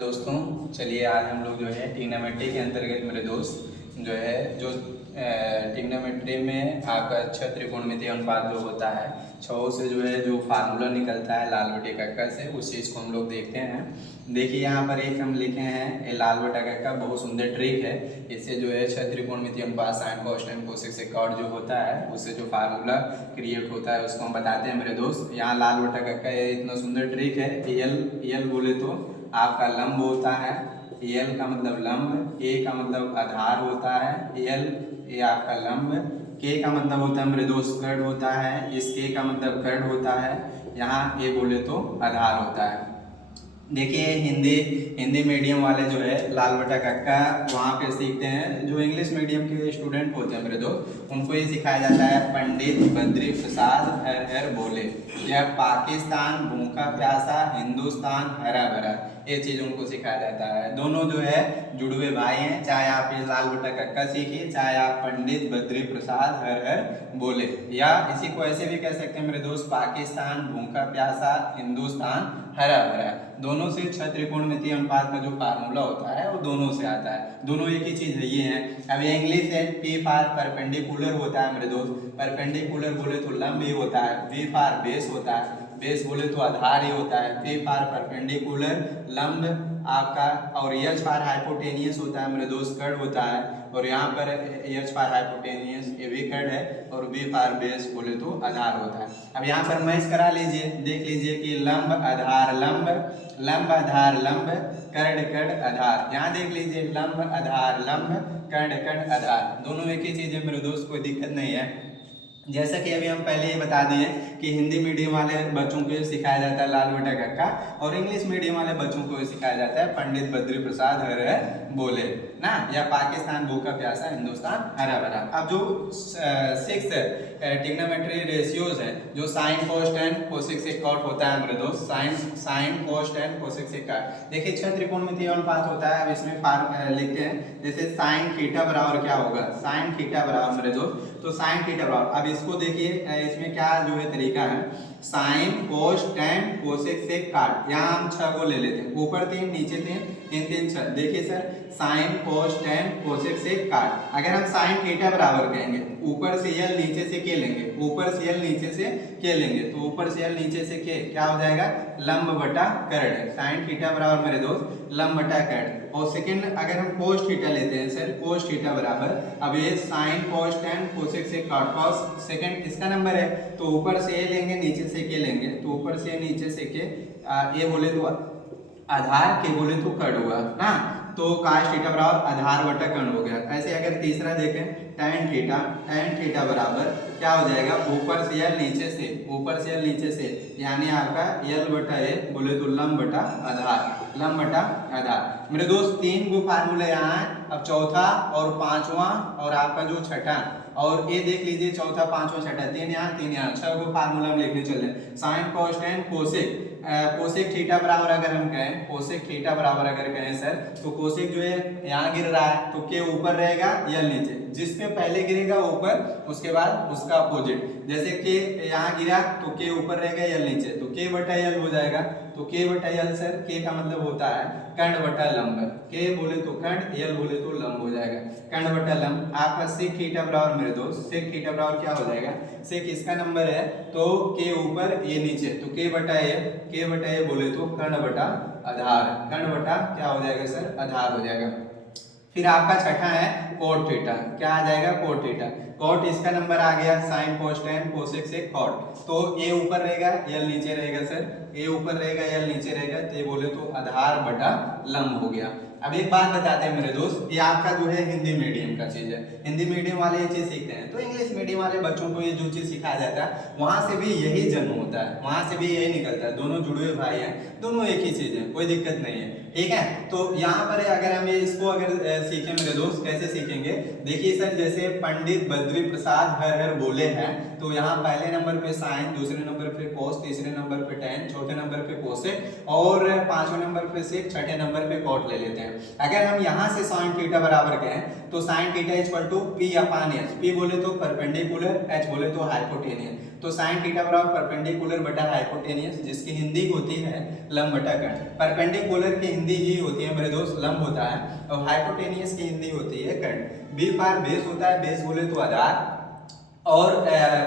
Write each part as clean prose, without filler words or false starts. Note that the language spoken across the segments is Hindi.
दोस्तों चलिए आज हम लोग जो है ट्रिग्नोमेट्री के अंतर्गत मेरे दोस्त जो है ट्रिग्नोमेट्री में आपका छह त्रिकोणमितीय अनुपात जो होता है छहों से जो है जो फार्मूला निकलता है लाल बटे कक्का से उस चीज़ को हम लोग देखते हैं। देखिए यहाँ पर एक हम लिखे हैं ये लाल बटा कक्का बहुत सुंदर ट्रिक है। इससे जो है छह त्रिकोणमितीय अनुपात साइन कोसाइन कोसेक सेकॉर्ड जो होता है उससे जो फार्मूला क्रिएट होता है उसको हम बताते हैं मेरे दोस्त। यहाँ लाल बटा कक्का ये इतना सुंदर ट्रिक है। एल बोले तो आपका लंब होता है, एल का मतलब लंब, ए का मतलब आधार होता है, एल ये आपका लंब, के का मतलब होता है मेरे दोस्त कर्ण होता है, इस के का मतलब कर्ण होता है, यहाँ ए बोले तो आधार होता है। देखिए हिंदी मीडियम वाले जो है लाल बटा कक्का वहाँ पे सीखते हैं। जो इंग्लिश मीडियम के स्टूडेंट होते हैं मेरे दोस्त उनको ये सिखाया जाता है पंडित बद्री प्रसाद हर हर बोले। यह पाकिस्तान भूखा प्यासा हिंदुस्तान हरा भरा ये चीज़ उनको सिखाया जाता है। दोनों जो है जुड़वे भाई हैं, चाहे आप ये लाल बटा कक्का सीखिए चाहे आप पंडित बद्री प्रसाद हर हर बोले, या इसी को ऐसे भी कह सकते हैं मेरे दोस्त पाकिस्तान भूखा प्यासा हिंदुस्तान हरा भरा। दोनों से छह त्रिकोणमितीय अनुपात का जो फार्मूला होता है वो दोनों से आता है। दोनों एक ही चीज है ये है। अब ये इंग्लिश है, पी फार परपेंडिकुलर होता है मेरे दोस्त, परपेंडिकुलर बोले तो लंब ही होता है, बी फार बेस होता है, बेस बोले तो आधार ही होता है, पी फार परपेंडिकुलर लंब आपका, और एच फार हाइपोटेनियस होता है मेरे दोस्त कर्ण होता है, और यहाँ पर एच फार हाइपोटेनियस ये भी कर्ण है, और बी फार बेस बोले तो आधार होता है। अब यहाँ पर मैच करा लीजिए, देख लीजिए कि लंब आधार लंब, लंब आधार लंब, कर्ण कर्ण आधार। यहाँ देख लीजिए लंब आधार लंब, कर्ण कर्ण आधार, दोनों एक ही चीज है मेरे दोस्त, कोई दिक्कत नहीं है। जैसा कि अभी हम पहले ही बता दिए कि हिंदी मीडियम वाले बच्चों को सिखाया जाता है लाल बटा कक्का, और इंग्लिश मीडियम वाले बच्चों को सिखाया जाता है पंडित बद्री प्रसाद हर हर बोले ना, या पाकिस्तान भूखा प्यासा हिंदुस्तान हरा भरा। अब जो 6 ट्रिग्नोमेट्री रेशियोज है, जो साइन कोस टेन कोसेक सेकॉट होता है मेरे दोस्त, साइन कोस टेन कोसेक सेकॉट। देखिए छह त्रिकोणमितीय अनुपात होता है। अब इसमें लिखते हैं जैसे साइन थीटा बराबर क्या होगा, साइन थीटा बराबर मेरे दोस्त, तो साइन थीटा बराबर, अब इसको देखिए इसमें क्या जो है तरीका है, sine cos tan cosec sec cot. यहाँ हम छह को ले लेते हैं, ऊपर 3 नीचे 3 3 3 6। देखिए sir sine cos tan cosec sec cot, अगर हम साइन थीटा बराबर कहेंगे ऊपर से एल नीचे से के लेंगे, ऊपर से एल नीचे से के लेंगे, तो ऊपर से एल नीचे से के क्या हो जाएगा, लंब बटा कर्ण। साइन थीटा बराबर मेरे दोस्त लंब बटा कर्ण। और सेकंड अगर हम कोस थीटा लेते हैं सर, कोस थीटा बराबर, अब ये sine cos tan cosec sec cot, cos second इसका नंबर है, तो ऊपर से ए लेंगे नीचे से के लेंगे, तो ऊपर से नीचे से के, ये बोले तो आधार, के बोले तो कर्ण हुआ ना, तो काश थीटा बराबर आधार बटा कर्ण हो गया। ऐसे अगर तीसरा देखें tan थीटा बराबर क्या हो जाएगा, ऊपर से एल नीचे से, ऊपर से एल नीचे से, यानी आपका एल बटा ए बोले तो लंब बटा आधार, लंब बटा आधार। मेरे दोस्त 3 गो फार्मूले यहाँ है। अब चौथा और पांचवा और आपका जो छठा, और ये देख लीजिए चौथा पांचवा छठा, 3 यहाँ 3 यहाँ, 6 गो फार्मूला हम लिखने चल रहे। Sign cos tan cosec, cosec theta बराबर अगर हम कहें, कोसेक थीटा बराबर अगर कहें सर, तो कोसेक जो है यहाँ गिर रहा है तो के ऊपर रहेगा या नीचे, जिसपे पहले गिरेगा ऊपर उसके बाद उसका अपोजिट, जैसे के यहाँ गिरा तो के ऊपर रहेगा या नीचे, तो के बटा यल हो जाएगा, तो के बटा यल सर, के का मतलब होता है कर्ण बटा लंब, के बोले तो कर्ण, यल बोले तो लंब हो जाएगा, कर्ण बटा लंब। आपका सेक थीटा बराबर मेरे दोस्त, सेक थीटा बराबर क्या हो जाएगा, सेक इसका नंबर है तो के ऊपर ये नीचे, तो के बटा ए बोले तो कर्ण बटा आधार, कर्ण बटा क्या हो जाएगा सर, आधार हो जाएगा। फिर आपका छठा है कोट थीटा, क्या आ जाएगा कोट थीटा, कोट इसका नंबर आ गया sine cos tan cosec sec cot, तो ए ऊपर रहेगा एल नीचे रहेगा सर, ए ऊपर रहेगा एल नीचे रहेगा, तो ये बोले तो आधार बटा लंब हो गया। अब एक बात बताते हैं मेरे दोस्त, ये आपका जो है हिंदी मीडियम का चीज है, हिंदी मीडियम वाले ये चीज सीखते हैं, तो इंग्लिश मीडियम वाले बच्चों को ये जो चीज सिखाया जाता है वहां से भी यही जन्म होता है, वहां से भी यही निकलता है, दोनों जुड़े हुए भाई हैं, दोनों एक ही चीज है, कोई दिक्कत नहीं है, ठीक है। तो यहाँ पर अगर हम इसको अगर सीखें मेरे दोस्त, कैसे सीखेंगे, देखिए सर जैसे पंडित बद्री प्रसाद हर हर बोले हैं, तो यहाँ पहले नंबर पे साइन, दूसरे नंबर पे कोस, तीसरे नंबर पे टेन, चौथे नंबर पे कोसेक और पांचवें नंबर पे सेक, छठे नंबर पे कॉट ले लेते हैं। अगर हम यहाँ से साइन थीटा बराबर कहें तो sine theta equal to P upon H, P बोले तो परपेंडिकुलर, एच बोले तो हाइपोटेनियस, तो साइन थीटा बराबर परपेंडिकुलर बटा हाइपोटेनियस, जिसकी हिंदी होती है लंब बटा कर्ण। परपेंडिकुलर की हिंदी ही होती है मेरे दोस्त लंब होता है, और हाइपोटेनियस की हिंदी होती है कर्ण। बी फॉर बेस होता है, बेस बोले तो आधार, और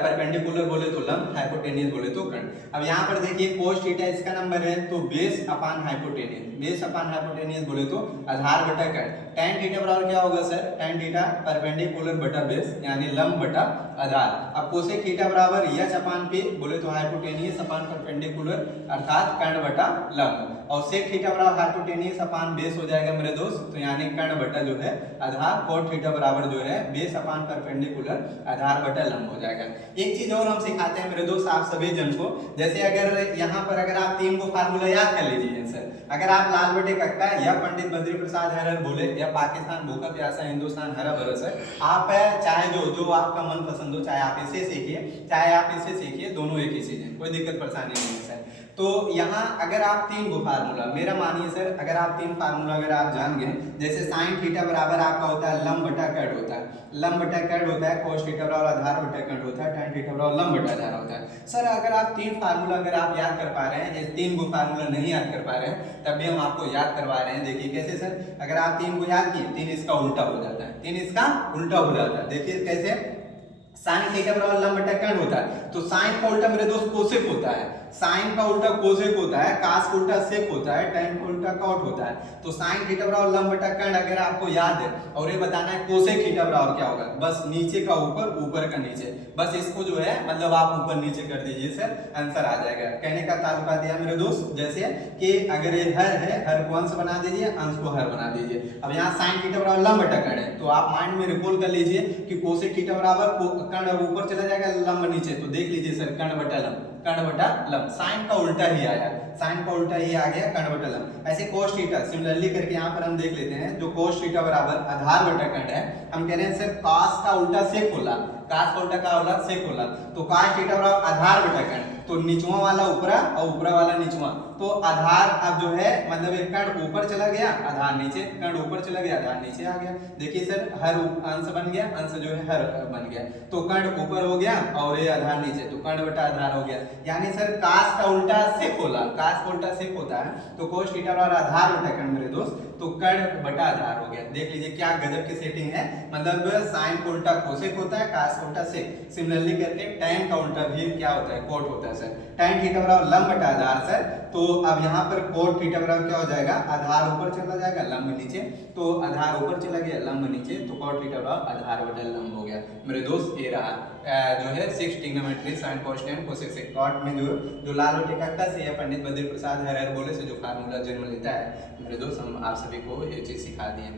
परपेंडिकुलर बोले तो लंब, हाइपोटेनियस बोले तो कर्ण। अब यहाँ पर देखिए कोस थीटा इसका नंबर है, तो base upon hypotenuse, base upon hypotenuse बोले तो आधार बटा कर्ण। tan थीटा बराबर क्या होगा सर, tan थीटा परपेंडिकुलर बटा बेस यानी लंब बटा आधार। अब कोसेक थीटा बराबर h अपान p बोले तो हाइपोटेनियस अपान परपेंडिकुलर अर्थात कर्ण बटा लंब, और सेक थीटा बराबर हाइपोटेनियस अपान बेस हो जाएगा मेरे दोस्त, तो यानी कर्ण बटा जो है आधार। कोट थीटा बराबर जो है बेस अपान परपेंडिकुलर आधार बटा लंब हो जाएगा। एक चीज और हम सिखाते हैं मेरे दोस्त आप सभी जन को, जैसे अगर यहाँ पर अगर आप 3 को फार्मूला याद कर लीजिए सर, अगर आप लाल बटे कक्का या पंडित बद्री प्रसाद हर हर बोले या पाकिस्तान भूखा प्यासा हिंदुस्तान हरा भरा सर, आप चाहे जो आपका मन पसंद हो, चाहे आप इसे सीखिए चाहे आप इसे सीखिए, दोनों एक ही चीज है, कोई दिक्कत परेशानी नहीं है सर। तो यहाँ अगर आप 3 को फार्मूला, मेरा मानिए सर अगर आप 3 फार्मूला अगर आप जान गए, जैसे साइन थीटा बराबर आपका होता है लंब बटा कर्ण होता है, लंब बटा कर्ण होता है, कोस थीटा बराबर आधार बटा कर्ण होता है, tan थीटा बराबर लंब बटा आधार होता है। सर अगर आप 3 फार्मूला अगर आप याद कर पा रहे हैं, ये 3 को फार्मूला नहीं याद कर पा रहे हैं, तब भी हम आपको याद करवा रहे हैं। देखिए कैसे सर, अगर आप 3 को याद किए, 3 इसका उल्टा हो जाता है, 3 इसका उल्टा हो जाता है। देखिए कैसे, साइन थीटा बराबर लंब बटा कर्ण होता है, तो साइन का उल्टा मेरे दोस्त कोसेक होता है, साइन का उल्टा कोसेक होता है, कास का उल्टा सेक होता है, tan का उल्टा कॉट होता है। तो साइन थीटा बराबर लंब बटा कर्ण अगर आपको याद है, और ये बताना है कोसेक थीटा बराबर क्या होगा, बस नीचे का ऊपर, ऊपर का नीचे, बस इसको जो है मतलब आप ऊपर नीचे कर दीजिए सर, आंसर आ जाएगा। कहने का ताल्लुका दिया मेरे दोस्त, जैसे कि अगर ये हर है, हर को अंश बना दीजिए, अंश को हर बना दीजिए। अब यहाँ साइन थीटा बराबर लंब बटा कर्ण है, तो आप माइंड में रिकॉल कर लीजिए कि कोसेक थीटा बराबर कर्ण ऊपर चला जाएगा, लंब नीचे, तो देख लीजिए सर कर्ण बटा लंब, कर्ण बटा लंब, साइन का उल्टा ही आया, साइन का उल्टा ही आ गया, कर्ण बटा लंब। ऐसे कोस थीटा सिमिलरली करके यहाँ पर हम देख लेते हैं, जो कोस थीटा बराबर आधार बटा कर्ण है, हम कह रहे हैं सर कास का उल्टा सेक होला, कास का उल्टा का होला सेक होला, तो कास थीटा बराबर आधार बटा कर्ण, तो निचवा वाला ऊपरा और ऊपरा वाला निचवा, तो आधार अब जो है मतलब एक कर्ण ऊपर चला गया, आधार नीचे, कर्ण ऊपर चला गया, आधार नीचे आ गया। देखिए सर हर अंश बन गया, अंश जो है हर बन गया, तो कर्ण ऊपर हो गया और ये आधार नीचे, तो कर्ण बटा आधार हो गया। यानी सर कास का उल्टा सेक होला, कास का उल्टा सेक होता है, तो कोस थीटा बराबर आधार बटा कर्ण मेरे दोस्त, तो कर्ण बटा आधार हो गया। देख लीजिए क्या गजब की सेटिंग है, मतलब साइन का उल्टा कोसेक होता है, कास का उल्टा सेक, सिमिलरली करके tan का उल्टा भी क्या होता है, कोट होता है सर। tan थीटा बराबर लंब बटा आधार सर, तो अब यहाँ पर कोट थीटा बराबर क्या हो जाएगा, आधार ऊपर चला जाएगा, लंब नीचे, तो आधार ऊपर चला गया, लंब नीचे, तो कोट थीटा बराबर आधार बटा लंब हो गया मेरे दोस्त। ये रहा जो है 6 trigonometry sine cos tan cosec sec cot में जो लाल बटे कक्का से या पंडित बद्री प्रसाद हर हर बोले से जो फार्मूला जन्म लेता है मेरे दोस्त, हम आप सभी को ये चीज सिखा दिए।